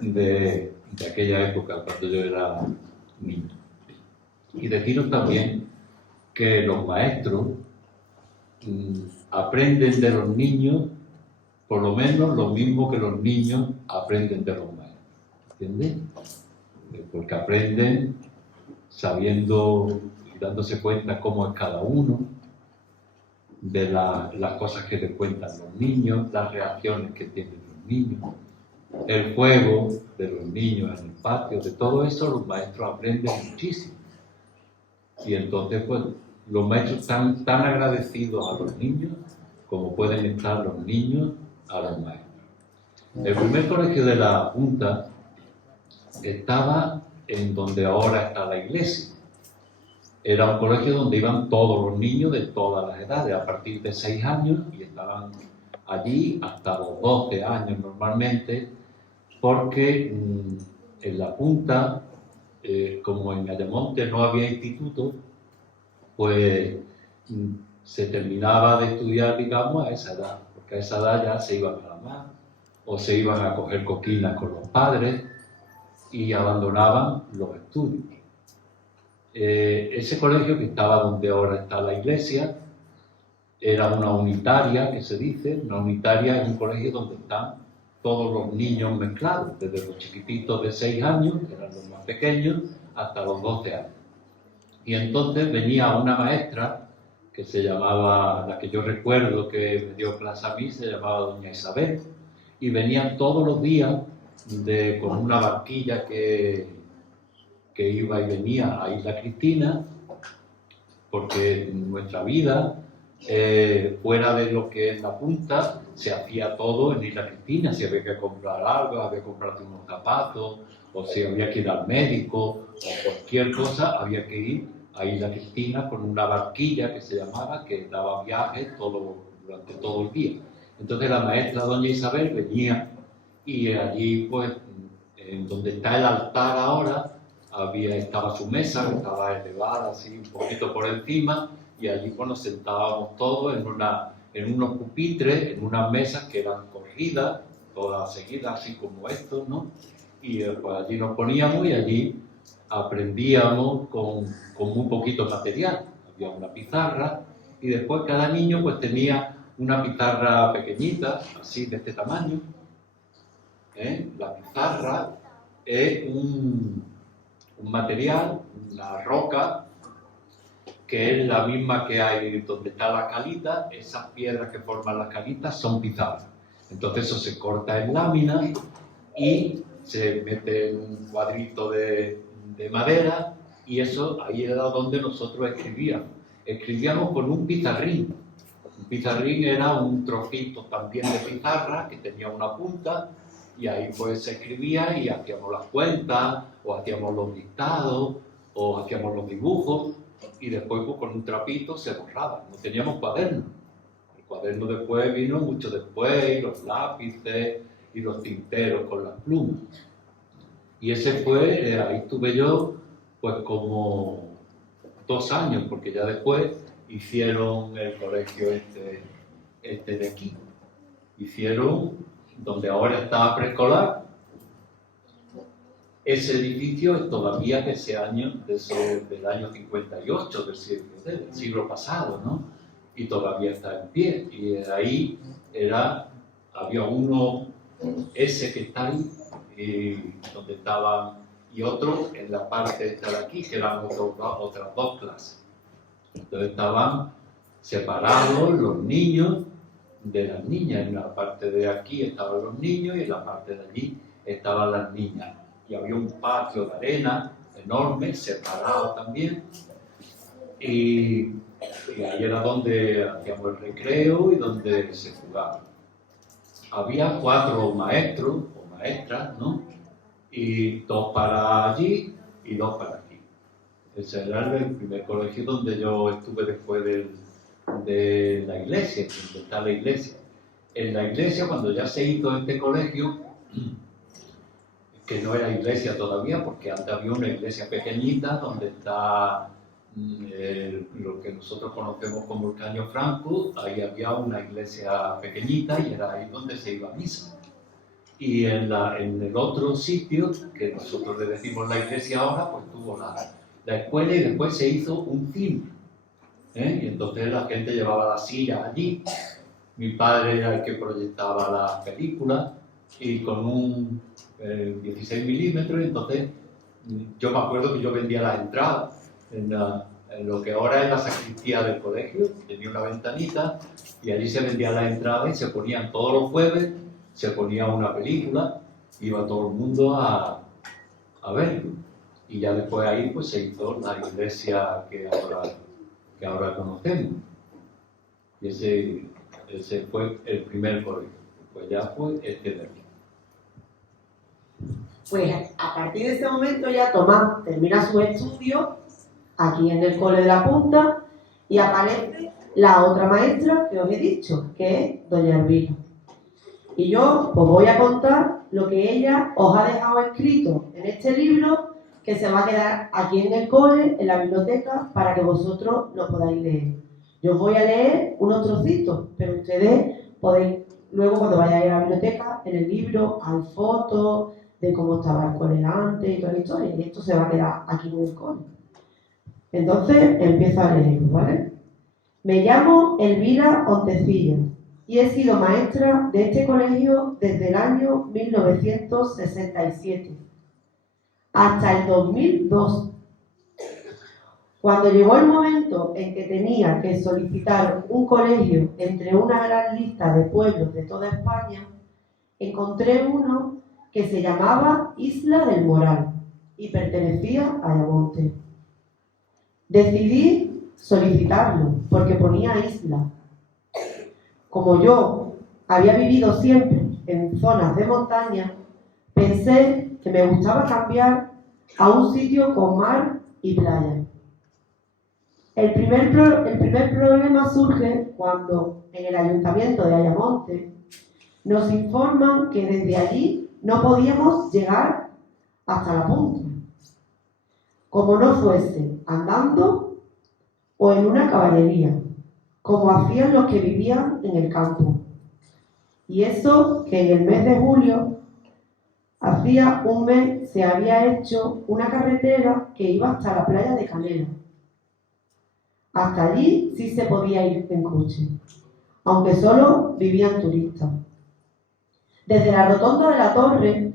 de aquella época, cuando yo era niño. Y deciros también que los maestros aprenden de los niños por lo menos lo mismo que los niños aprenden de los maestros, ¿entiendes? Porque aprenden sabiendo y dándose cuenta cómo es cada uno, de las cosas que les cuentan los niños, las reacciones que tienen los niños, el juego de los niños en el patio, de todo eso los maestros aprenden muchísimo. Y entonces, pues, los maestros están tan agradecidos a los niños como pueden estar los niños a los maestros. El primer colegio de la Junta estaba en donde ahora está la iglesia. Era un colegio donde iban todos los niños de todas las edades, a partir de 6 años, y estaban allí hasta los 12 años normalmente, porque en la Junta, como en Ayamonte no había instituto, pues se terminaba de estudiar, digamos, a esa edad, porque a esa edad ya se iban a la mar, o se iban a coger coquinas con los padres, y abandonaban los estudios. Ese colegio, que estaba donde ahora está la iglesia, era una unitaria, que se dice. Una unitaria es un colegio donde están todos los niños mezclados, desde los chiquititos de 6 años, que eran los más pequeños, hasta los 12 años. Y entonces venía una maestra, que se llamaba, la que yo recuerdo que me dio clase a mí, se llamaba doña Isabel, y venían todos los días con una barquilla que iba y venía a Isla Cristina, porque nuestra vida, fuera de lo que es la Junta, se hacía todo en Isla Cristina. Si había que comprar algo, había que comprarte unos zapatos, o si había que ir al médico, o cualquier cosa, había que ir a Isla Cristina con una barquilla que se llamaba, que daba viajes durante todo el día. Entonces la maestra doña Isabel venía, y allí, pues, en donde está el altar ahora, estaba su mesa, que estaba elevada así un poquito por encima, y allí, pues, nos sentábamos todos en unos pupitres, en unas mesas que eran corridas, todas seguidas, así como estos, ¿no? Y pues allí nos poníamos, y allí aprendíamos con muy poquito material. Había una pizarra, y después cada niño, pues, tenía una pizarra pequeñita, así de este tamaño. La pizarra es un material, una roca, que es la misma que hay donde está la calita. Esas piedras que forman las calitas son pizarras. Entonces eso se corta en láminas y se mete en un cuadrito de madera, y eso, ahí era donde nosotros escribíamos. Escribíamos con un pizarrín. Un pizarrín era un trocito también de pizarra que tenía una punta, y ahí, pues, se escribía y hacíamos las cuentas, o hacíamos los dictados, o hacíamos los dibujos, y después, pues, con un trapito se borraba. No teníamos cuaderno. El cuaderno después vino mucho después, y los lápices y los tinteros con las plumas. Y ese fue, ahí estuve yo, pues, como 2 años, porque ya después hicieron el colegio este de aquí. Hicieron donde ahora está preescolar. Ese edificio es todavía de ese año, del año 58 del siglo pasado, ¿no? Y todavía está en pie. Y ahí había uno, ese que está ahí, donde estaban, y otro en la parte esta de aquí, que eran otras 2 clases. Entonces estaban separados los niños de las niñas. En la parte de aquí estaban los niños, y en la parte de allí estaban las niñas. Y había un patio de arena enorme, separado también, y ahí era donde hacíamos el recreo y donde se jugaba. Había 4 maestros o maestras, ¿no? Y 2 para allí y 2 para aquí. Ese era el primer colegio donde yo estuve después de la iglesia, donde está la iglesia. En la iglesia, cuando ya se hizo este colegio, que no era iglesia todavía, porque antes había una iglesia pequeñita donde está lo que nosotros conocemos como el Caño Franco. Ahí había una iglesia pequeñita, y era ahí donde se iba a misa. Y en el otro sitio, que nosotros le decimos la iglesia ahora, pues tuvo la escuela y después se hizo un cine. Y entonces la gente llevaba las sillas allí. Mi padre era el que proyectaba las películas y con un 16 milímetros, entonces yo me acuerdo que yo vendía las entradas en lo que ahora es la sacristía del colegio, tenía una ventanita y allí se vendían las entradas y se ponían todos los jueves, se ponía una película, iba todo el mundo a verlo. Y ya después ahí pues se hizo la iglesia que ahora conocemos. Y ese fue el primer colegio. Pues ya fue este de aquí. Pues a partir de ese momento ya Tomás termina sus estudios aquí en el cole de la Punta y aparece la otra maestra que os he dicho, que es doña Elvira. Y yo os voy a contar lo que ella os ha dejado escrito en este libro que se va a quedar aquí en el cole, en la biblioteca, para que vosotros lo podáis leer. Yo os voy a leer unos trocitos, pero ustedes podéis, luego cuando vayáis a la biblioteca, en el libro hay fotos de cómo estaba el cole antes y toda la historia, y esto se va a quedar aquí en el cole. Entonces empiezo a leer, ¿vale? Me llamo Elvira Ontecillas y he sido maestra de este colegio desde el año 1967 hasta el 2002. Cuando llegó el momento en que tenía que solicitar un colegio entre una gran lista de pueblos de toda España, encontré uno que se llamaba Isla del Moral y pertenecía a Ayamonte. Decidí solicitarlo porque ponía isla. Como yo había vivido siempre en zonas de montaña, pensé que me gustaba cambiar a un sitio con mar y playa. El primer problema surge cuando en el ayuntamiento de Ayamonte nos informan que desde allí no podíamos llegar hasta la punta, como no fuese andando o en una caballería, como hacían los que vivían en el campo. Y eso que en el mes de julio, hacía un mes, se había hecho una carretera que iba hasta la playa de Canela. Hasta allí sí se podía ir en coche, aunque solo vivían turistas. Desde la rotonda de la Torre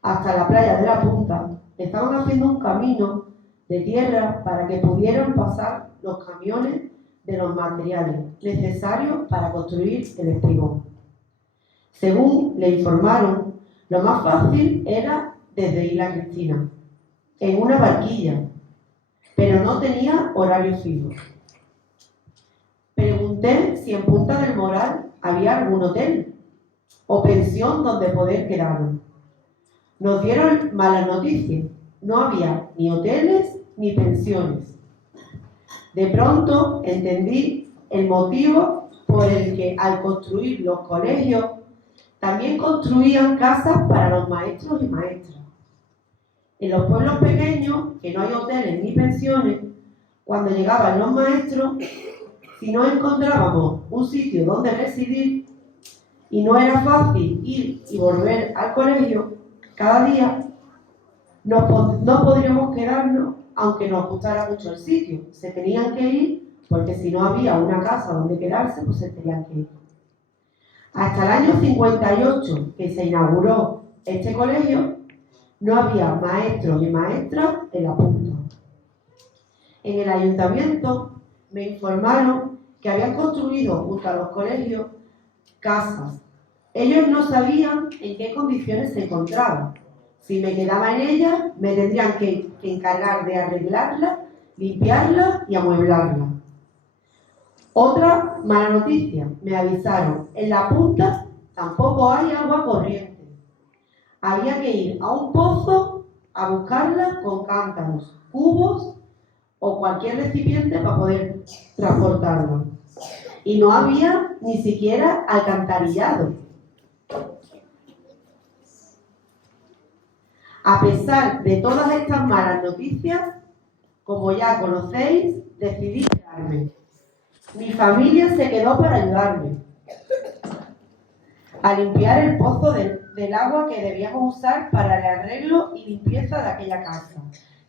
hasta la playa de la Punta estaban haciendo un camino de tierra para que pudieran pasar los camiones de los materiales necesarios para construir el espigón. Según le informaron, lo más fácil era desde Isla Cristina, en una barquilla, pero no tenía horario fijo. Pregunté si en Punta del Moral había algún hotel o pensión donde poder quedarnos. Nos dieron malas noticias. No había ni hoteles ni pensiones. De pronto entendí el motivo por el que al construir los colegios también construían casas para los maestros y maestras. En los pueblos pequeños, que no hay hoteles ni pensiones, cuando llegaban los maestros, si no encontrábamos un sitio donde residir y no era fácil ir y volver al colegio cada día, no podríamos quedarnos aunque nos gustara mucho el sitio. Se tenían que ir porque si no había una casa donde quedarse, pues se tenían que ir. Hasta el año 58, que se inauguró este colegio, no había maestros y maestras en la Punta. En el ayuntamiento me informaron que habían construido junto a los colegios casas. Ellos no sabían en qué condiciones se encontraban. Si me quedaba en ellas, me tendrían que encargar de arreglarlas, limpiarlas y amueblarlas. Otra mala noticia, me avisaron, en la Punta tampoco hay agua corriente. Había que ir a un pozo a buscarla con cántaros, cubos o cualquier recipiente para poder transportarla. Y no había ni siquiera alcantarillado. A pesar de todas estas malas noticias, como ya conocéis, decidí quedarme. Mi familia se quedó para ayudarme a limpiar el pozo del agua que debíamos usar para el arreglo y limpieza de aquella casa,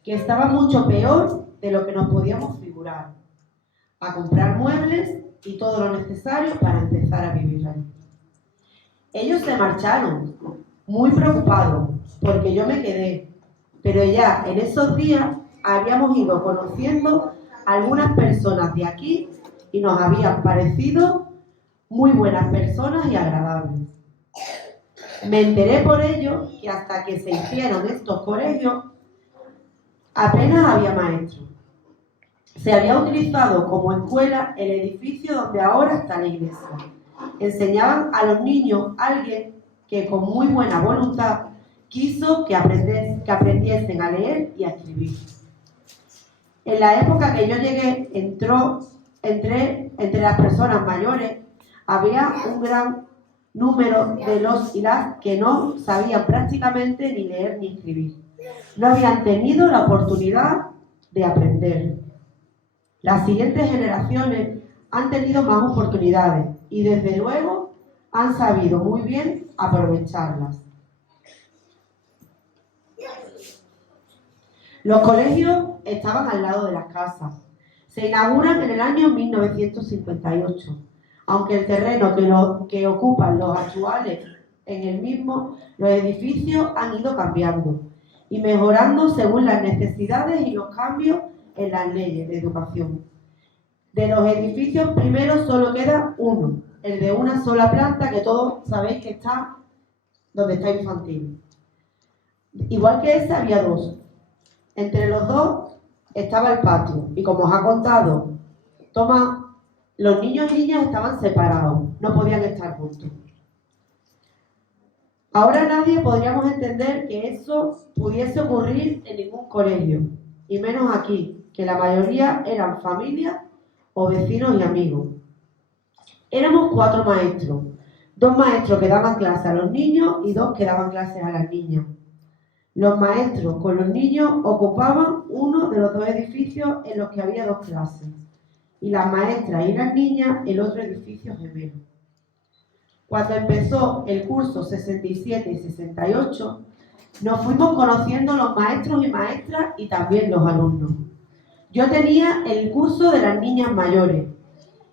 que estaba mucho peor de lo que nos podíamos figurar, a comprar muebles y todo lo necesario para empezar a vivir ahí. Ellos se marcharon, muy preocupados, porque yo me quedé, pero ya en esos días habíamos ido conociendo a algunas personas de aquí y nos habían parecido muy buenas personas y agradables. Me enteré por ello que hasta que se hicieron estos colegios apenas había maestros. Se había utilizado como escuela el edificio donde ahora está la iglesia. Enseñaban a los niños alguien que con muy buena voluntad quiso que aprendiesen a leer y a escribir. En la época que yo llegué, entre las personas mayores, había un gran número de los y las que no sabían prácticamente ni leer ni escribir. No habían tenido la oportunidad de aprender. Las siguientes generaciones han tenido más oportunidades y desde luego han sabido muy bien aprovecharlas. Los colegios estaban al lado de las casas. Se inauguran en el año 1958, aunque el terreno que ocupan los actuales en el mismo, los edificios han ido cambiando y mejorando según las necesidades y los cambios en las leyes de educación. De los edificios primeros solo queda uno, el de una sola planta, que todos sabéis que está donde está infantil. Igual que ese había dos. Entre los dos estaba el patio y, como os ha contado Tomás, los niños y niñas estaban separados, no podían estar juntos. Ahora nadie podríamos entender que eso pudiese ocurrir en ningún colegio, y menos aquí, que la mayoría eran familias o vecinos y amigos. Éramos 4 maestros, 2 maestros que daban clases a los niños y 2 que daban clases a las niñas. Los maestros con los niños ocupaban uno de los 2 edificios en los que había 2 clases, y las maestras y las niñas el otro edificio gemelo. Cuando empezó el curso 67 y 68, nos fuimos conociendo los maestros y maestras y también los alumnos. Yo tenía el curso de las niñas mayores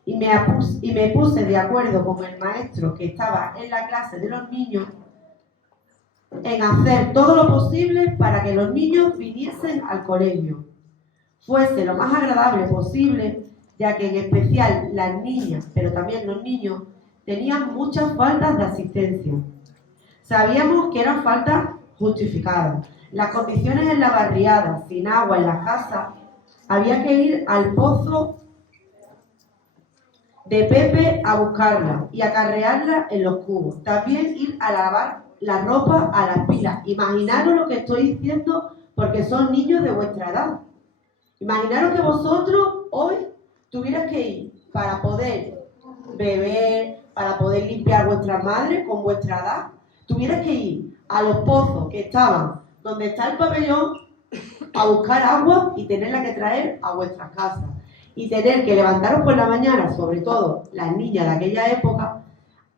y me puse de acuerdo con el maestro que estaba en la clase de los niños en hacer todo lo posible para que los niños viniesen al colegio, fuese lo más agradable posible, ya que en especial las niñas, pero también los niños, tenían muchas faltas de asistencia. Sabíamos que eran faltas justificadas. Las condiciones en la barriada, sin agua en las casas, había que ir al pozo de Pepe a buscarla y acarrearla en los cubos. También ir a lavar la ropa a las pilas. Imaginaros lo que estoy diciendo porque son niños de vuestra edad. Imaginaros que vosotros hoy tuvierais que ir para poder beber, para poder limpiar vuestra madre con vuestra edad. Tuvierais que ir a los pozos que estaban donde está el pabellón a buscar agua y tenerla que traer a vuestras casas. Y tener que levantaros por la mañana, sobre todo las niñas de aquella época,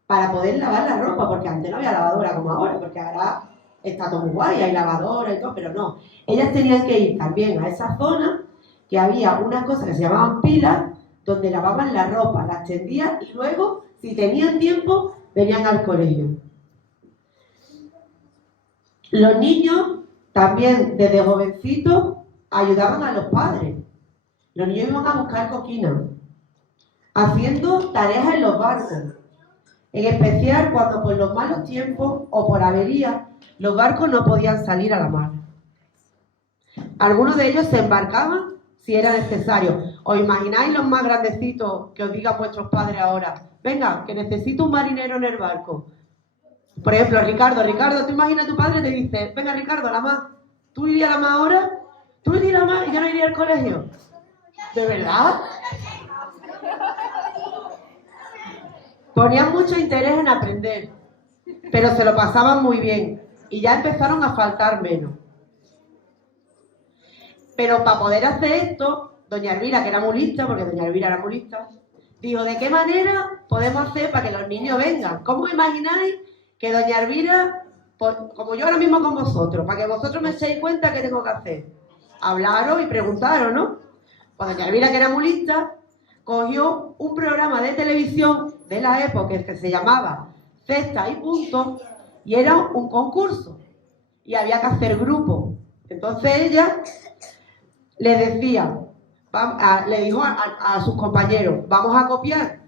para poder lavar la ropa, porque antes no había lavadora como ahora, porque ahora está todo muy guay, hay lavadora y todo, pero no. Ellas tenían que ir también a esa zona, que había unas cosas que se llamaban pilas, donde lavaban la ropa, la extendían y luego, si tenían tiempo, venían al colegio. Los niños también, desde jovencitos, ayudaban a los padres. Los niños iban a buscar coquinas, haciendo tareas en los barcos. En especial cuando por los malos tiempos o por averías los barcos no podían salir a la mar. Algunos de ellos se embarcaban si era necesario. ¿Os imagináis los más grandecitos que os digan vuestros padres ahora? Venga, que necesito un marinero en el barco. Por ejemplo, Ricardo, ¿tú imaginas a tu padre y te dice, venga Ricardo, a la mar, ¿tú irías a la mar ahora? ¿Tú irías a la mar y yo no iría al colegio? ¿De verdad? Ponían mucho interés en aprender, pero se lo pasaban muy bien y ya empezaron a faltar menos. Pero para poder hacer esto, doña Elvira, que era muy lista, porque doña Elvira era muy lista, dijo, ¿de qué manera podemos hacer para que los niños vengan? ¿Cómo imagináis que doña Elvira como yo ahora mismo con vosotros, para que vosotros me echéis cuenta qué tengo que hacer. Hablaros y preguntaros, ¿no? Pues doña Elvira, que era muy lista, cogió un programa de televisión de la época que se llamaba Cesta y Punto, y era un concurso, y había que hacer grupos. Entonces ella le decía, le dijo a sus compañeros, vamos a copiar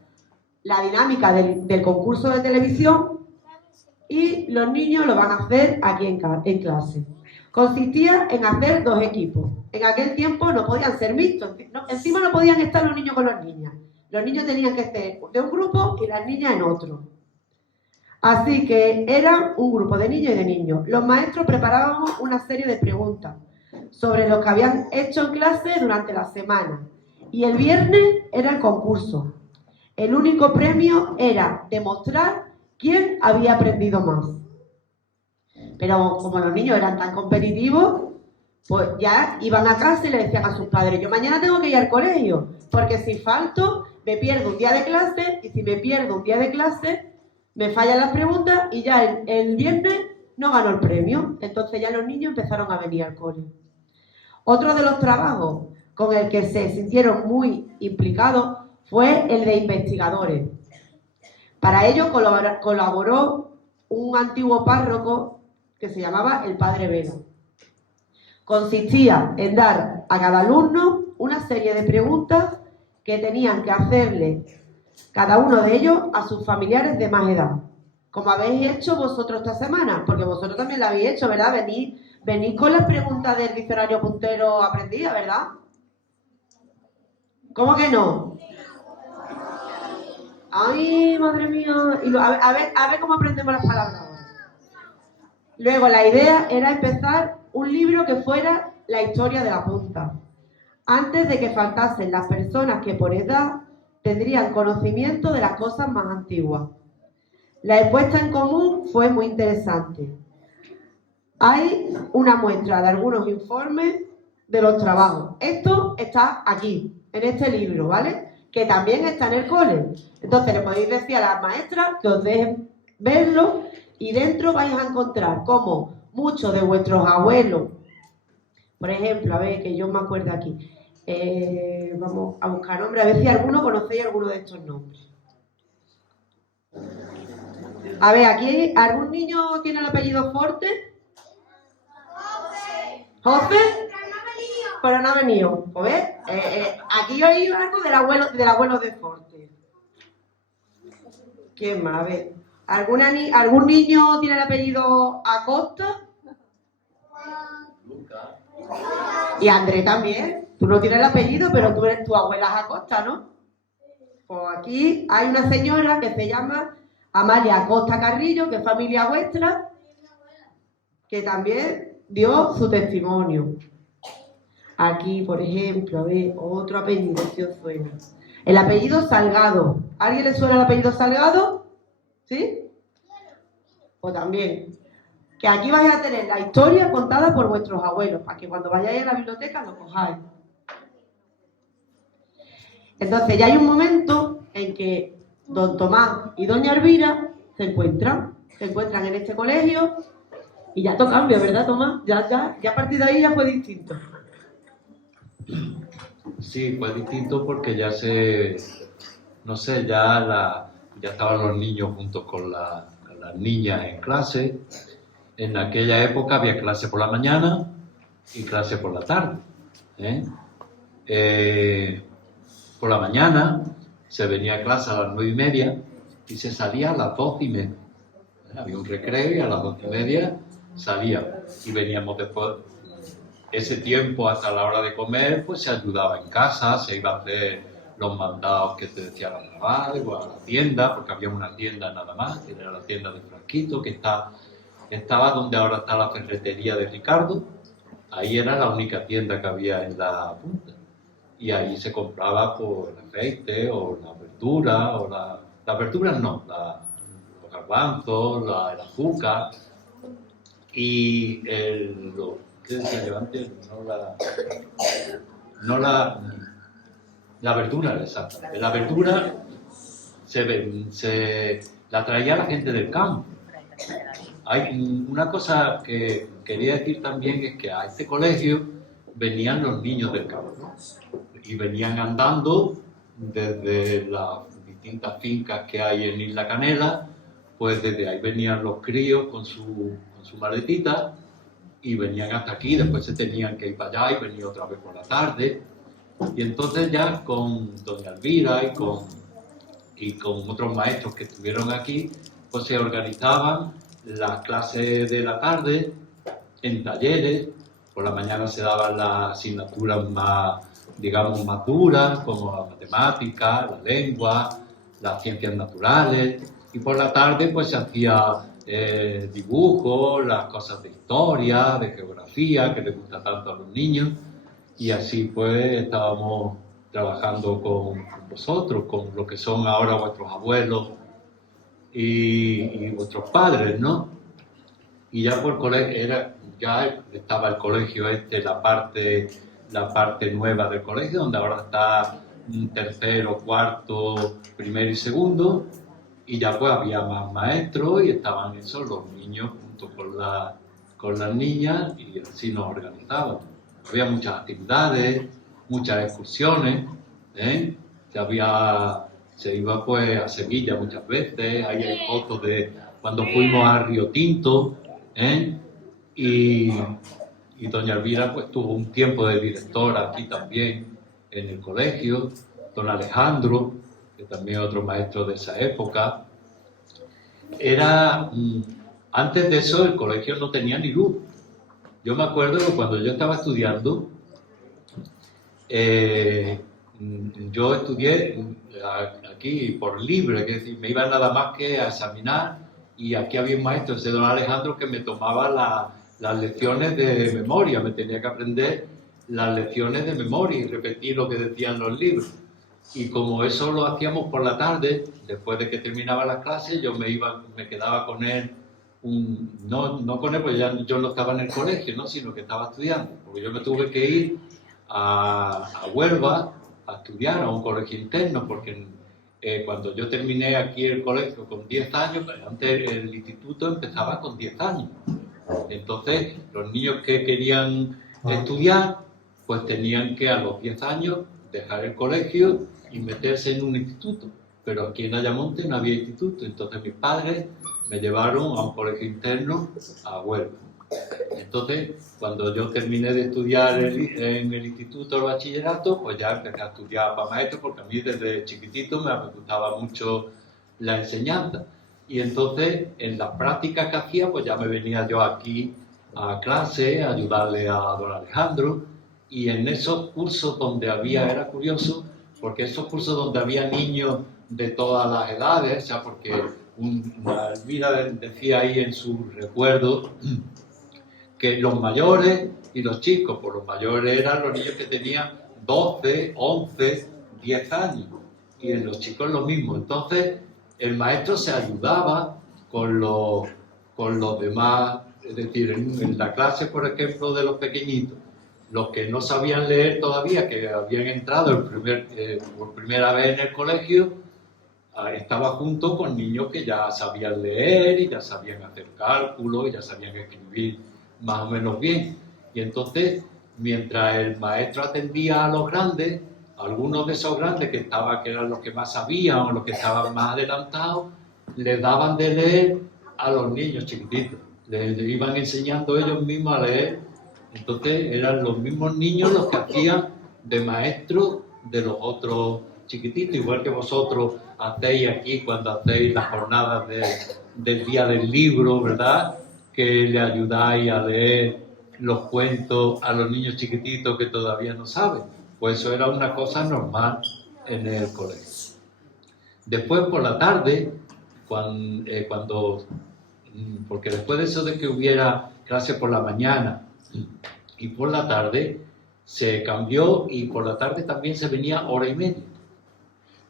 la dinámica del concurso de televisión y los niños lo van a hacer aquí en clase. Consistía en hacer 2 equipos. En aquel tiempo no podían ser mixtos, encima no podían estar los niños con las niñas. Los niños tenían que ser de un grupo y las niñas en otro. Así que era un grupo de niños y de niños. Los maestros preparábamos una serie de preguntas sobre lo que habían hecho en clase durante la semana. Y el viernes era el concurso. El único premio era demostrar quién había aprendido más. Pero como los niños eran tan competitivos, pues ya iban a casa y le decían a sus padres, yo mañana tengo que ir al colegio, porque si falto, me pierdo un día de clase, y si me pierdo un día de clase, me fallan las preguntas y ya el viernes no ganó el premio. Entonces ya los niños empezaron a venir al cole. Otro de los trabajos con el que se sintieron muy implicados fue el de investigadores. Para ello colaboró un antiguo párroco que se llamaba el Padre Vela. Consistía en dar a cada alumno una serie de preguntas que tenían que hacerle cada uno de ellos a sus familiares de más edad, como habéis hecho vosotros esta semana, porque vosotros también lo habéis hecho, ¿verdad? Venís con las preguntas del diccionario puntero aprendida, ¿verdad? ¿Cómo que no? ¡Ay, madre mía! A ver cómo aprendemos las palabras ahora. Luego la idea era empezar un libro que fuera la historia de la punta, antes de que faltasen las personas que por edad tendrían conocimiento de las cosas más antiguas. La expuesta en común fue muy interesante. Hay una muestra de algunos informes de los trabajos. Esto está aquí, en este libro, ¿vale? Que también está en el cole. Entonces le podéis decir a las maestras que os dejen verlo y dentro vais a encontrar cómo muchos de vuestros abuelos, por ejemplo, a ver, que yo me acuerdo aquí, vamos a buscar nombres, a ver si alguno conocéis alguno de estos nombres. A ver, ¿aquí algún niño tiene el apellido Forte? ¿José? Pero no ha venido. Pues ves, aquí oí algo del abuelo de Forte. ¿Quién más? A ver, ¿algún niño tiene el apellido Acosta? Lucas. Y André también. Tú no tienes el apellido, pero tu abuela es Acosta, ¿no? Pues aquí hay una señora que se llama Amalia Acosta Carrillo, que es familia vuestra, que también dio su testimonio. Aquí, por ejemplo, a ver, otro apellido, si os suena. El apellido Salgado. ¿A alguien le suena el apellido Salgado? ¿Sí? Pues también. Que aquí vais a tener la historia contada por vuestros abuelos, para que cuando vayáis a la biblioteca lo cojáis. Entonces ya hay un momento en que don Tomás y doña Elvira se encuentran en este colegio y ya todo cambia, ¿verdad, Tomás? Ya a partir de ahí ya fue distinto. Sí, fue distinto porque ya no sé, ya estaban los niños juntos con las niñas en clase. En aquella época había clase por la mañana y clase por la tarde. Por la mañana se venía a clase a las 9:30 y se salía a las 12:30. Había un recreo y a las 12:30 salía y veníamos después. Ese tiempo hasta la hora de comer, pues se ayudaba en casa, se iba a hacer los mandados que te decía la madre, o a la tienda, porque había una tienda nada más, que era la tienda de Franquito, que estaba donde ahora está la ferretería de Ricardo. Ahí era la única tienda que había en la punta. Y ahí se compraba por el aceite, o la verdura, o las verduras no, los garbanzos, el azúcar, y ¿qué decía yo antes? La verdura, exacto. La verdura la traía la gente del campo. Una cosa que quería decir también es que a este colegio venían los niños del campo, ¿no? Y venían andando desde las distintas fincas que hay en Isla Canela, pues desde ahí venían los críos con su maletita y venían hasta aquí, después se tenían que ir para allá y venía otra vez por la tarde. Y entonces ya con doña Elvira y con otros maestros que estuvieron aquí, pues se organizaban las clases de la tarde en talleres. Por la mañana se daban las asignaturas más, digamos, más duras, como la matemática, la lengua, las ciencias naturales, y por la tarde pues se hacía dibujo, las cosas de historia, de geografía, que les gusta tanto a los niños, y así pues estábamos trabajando con vosotros, con lo que son ahora vuestros abuelos y vuestros padres, ¿no? Y ya por colegio, ya estaba el colegio la parte nueva del colegio, donde ahora está tercero, cuarto, primero y segundo, y ya pues había más maestros y estaban esos los niños junto con las niñas y así nos organizábamos. Había muchas actividades, muchas excursiones, ¿eh? Se iba pues a Sevilla muchas veces, ahí hay fotos de cuando fuimos a Río Tinto, ¿eh? Y doña Elvira pues tuvo un tiempo de directora aquí también en el colegio, don Alejandro, que también es otro maestro de esa época. Antes de eso el colegio no tenía ni luz. Yo me acuerdo que cuando yo estaba estudiando, yo estudié aquí por libre, es decir, me iba nada más que a examinar, y aquí había un maestro, ese don Alejandro, que me tomaba las lecciones de memoria, me tenía que aprender las lecciones de memoria y repetir lo que decían los libros. Y como eso lo hacíamos por la tarde, después de que terminaba la clase, yo me quedaba con él, no con él, porque ya yo no estaba en el colegio, ¿no? Sino que estaba estudiando, porque yo me tuve que ir a Huelva a estudiar a un colegio interno, porque cuando yo terminé aquí el colegio con 10 años, antes el instituto empezaba con 10 años. Entonces, los niños que querían estudiar, pues tenían que a los 10 años dejar el colegio y meterse en un instituto. Pero aquí en Ayamonte no había instituto, entonces mis padres me llevaron a un colegio interno a Huelva. Entonces, cuando yo terminé de estudiar en el instituto, el bachillerato, pues ya empecé a estudiar para maestro, porque a mí desde chiquitito me gustaba mucho la enseñanza. Y entonces, en las prácticas que hacía, pues ya me venía yo aquí a clase, a ayudarle a don Alejandro, y en esos cursos donde era curioso, porque esos cursos donde había niños de todas las edades, o sea, porque Elvira decía ahí en su recuerdo que los mayores y los chicos, pues los mayores eran los niños que tenían 12, 11, 10 años, y en los chicos lo mismo. Entonces, el maestro se ayudaba con los demás, es decir, en la clase, por ejemplo, de los pequeñitos, los que no sabían leer todavía, que habían entrado por primera vez en el colegio, estaba junto con niños que ya sabían leer y ya sabían hacer cálculos y ya sabían escribir más o menos bien. Y entonces, mientras el maestro atendía a los grandes, algunos de esos grandes que eran los que más sabían o los que estaban más adelantados, les daban de leer a los niños chiquititos. Les iban enseñando ellos mismos a leer. Entonces eran los mismos niños los que hacían de maestros de los otros chiquititos, igual que vosotros hacéis aquí cuando hacéis las jornadas del día del libro, ¿verdad? Que le ayudáis a leer los cuentos a los niños chiquititos que todavía no saben. Pues eso era una cosa normal en el colegio. Después por la tarde, porque después de eso de que hubiera clase por la mañana y por la tarde, se cambió y por la tarde también se venía hora y media.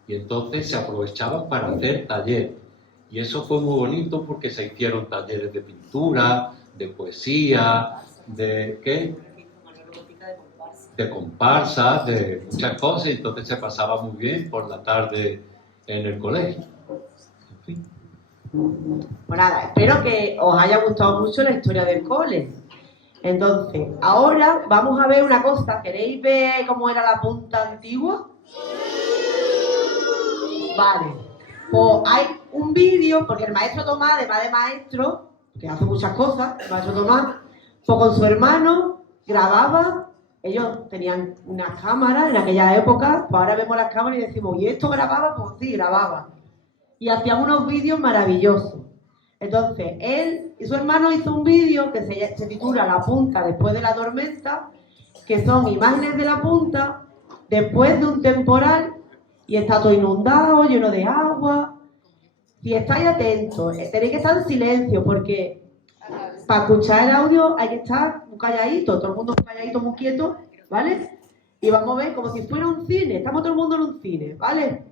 Y entonces se aprovechaban para hacer talleres. Y eso fue muy bonito porque se hicieron talleres de pintura, de poesía, de comparsas, de muchas cosas. Y entonces se pasaba muy bien por la tarde en el colegio. En fin. Pues nada, espero que os haya gustado mucho la historia del cole. Entonces, ahora vamos a ver una cosa. ¿Queréis ver cómo era la punta antigua? Vale. Pues hay un vídeo, porque el maestro Tomás, además de maestro, que hace muchas cosas, el maestro Tomás, pues con su hermano grababa. Ellos tenían unas cámaras en aquella época, pues ahora vemos las cámaras y decimos, ¿y esto grababa? Pues sí, grababa. Y hacían unos vídeos maravillosos. Entonces, él y su hermano hizo un vídeo que se titula La punta después de la tormenta, que son imágenes de la punta después de un temporal y está todo inundado, lleno de agua. Si estáis atentos, tenéis que estar en silencio porque para escuchar el audio hay que estar muy calladito, todo el mundo muy calladito, muy quieto, ¿vale? Y vamos a ver como si fuera un cine, estamos todo el mundo en un cine, ¿vale?